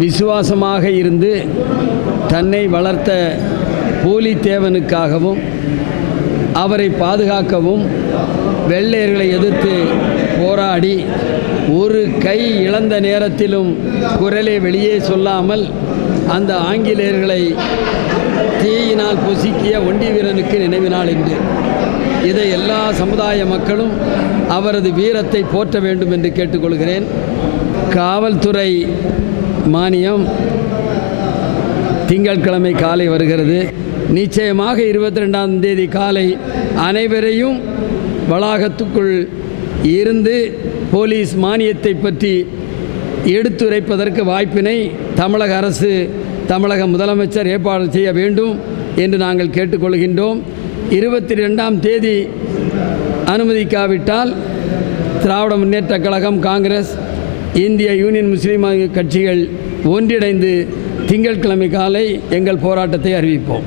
விசுவாசமாக இருந்து தன்னை வளர்த்த பூலித்தேவனுக்காகவும் அவரை பாதுகாக்கவும் வெள்ளையர்களை எதிர்த்து போராடி ஒரு கை இழந்த நேரத்திலும் குரலை வெளியே சொல்லாமல் அந்த ஆங்கிலேயர்களை தீயினால் பொசுக்கிய ஒண்டி வீரனுக்கு நினைவினால் என்று இதை எல்லா சமுதாய மக்களும் அவரது வீரத்தை போற்ற வேண்டும் என்று கேட்டுக்கொள்கிறேன். காவல்துறை மானியம் திங்கட்கிழமை காலை வருகிறது. நிச்சயமாக இருபத்தி ரெண்டாம் தேதி காலை அனைவரையும் வளாகத்துக்குள் இருந்து போலீஸ் மானியத்தை பற்றி எடுத்துரைப்பதற்கு வாய்ப்பினை தமிழக அரசு தமிழக முதலமைச்சர் ஏற்பாடு செய்ய வேண்டும் என்று நாங்கள் கேட்டுக்கொள்கின்றோம். இருபத்தி ரெண்டாம் தேதி அனுமதிக்காவிட்டால் திராவிட முன்னேற்ற கழகம் காங்கிரஸ் இந்திய யூனியன் முஸ்லீம் கட்சிகள் ஒன்றிணைந்து திங்கட்கிழமை காலை எங்கள் போராட்டத்தை அறிவிப்போம்.